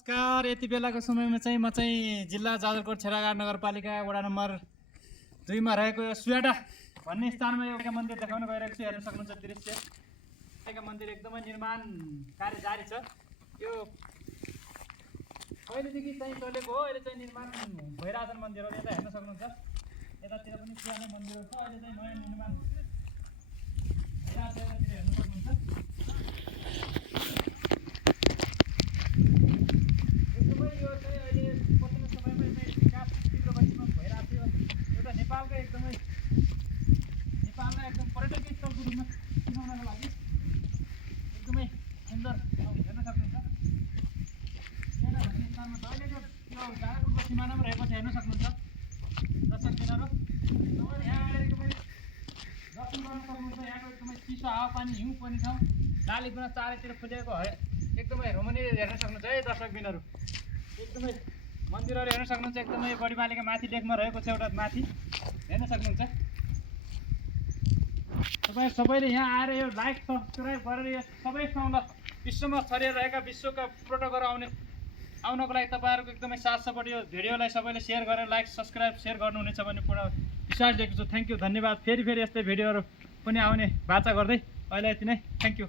नमस्कार। यति बेलाको समयमा चाहिँ म चाहिँ जिल्ला जाजरकोट छेरागाड नगरपालिका वडा नम्बर 2 मा रहेको यो सुयाडा भन्ने स्थानमा एउटा मन्दिर देखाउन गइरहेको छु। हेर्न सक्नुहुन्छ दृश्य। यो मन्दिर एकदमै निर्माण कार्य जारी छ। यो पहिलेदेखि चाहिँ चलेको हो, अहिले चाहिँ निर्माण भइरहेछन् मन्दिरहरू। यता हेर्न सक्नुहुन्छ, यतातिर पनि पुरानो मन्दिरहरू छ, अहिले चाहिँ नयाँ निर्माण भइरहेछ। यतातिर हेर्न सक्नुहुन्छ। नेपाललाई एकदम पर्यटकीय स्थलको रूपमा चिनाउनको लागि एकदमै सुन्दर हेर्न सक्नुहुन्छ। यहाँ भन्ने स्थानमा अहिलेको यो जाजरकोटको सिमानामा रहेको छ। हेर्न सक्नुहुन्छ दर्शकबिनहरू, तपाईँले यहाँ आएर एकदमै दर्शन गर्न सक्नुहुन्छ। यहाँको एकदमै चिसो हावापानी हिउँ पनि छ। डालीगुना चारैतिर फुलेको है, एकदमै रमणीय हेर्न सक्नुहुन्छ है दर्शकबिनहरू। एकदमै मन्दिरहरू हेर्न सक्नुहुन्छ। एकदमै बढीमालीका माथि लेकमा रहेको छ, एउटा माथि हेर्न सक्नुहुन्छ। तपाईँ सबैले यहाँ आएर यो लाइक सब्सक्राइब गरेर यो सबै ठाउँमा विश्वमा छरिएर रहेका विश्वका पर्यटकहरू आउनको लागि तपाईँहरूको एकदमै साथ सपोर्ट यो भिडियोलाई सबैले सेयर गरेर लाइक सब्सक्राइब सेयर गर्नुहुनेछ भन्ने पुरा विश्वास दिएको छु। थ्याङ्क यू, धन्यवाद। फेरि यस्तै भिडियोहरू पनि आउने बाचा गर्दै अहिले यति नै। Thank you.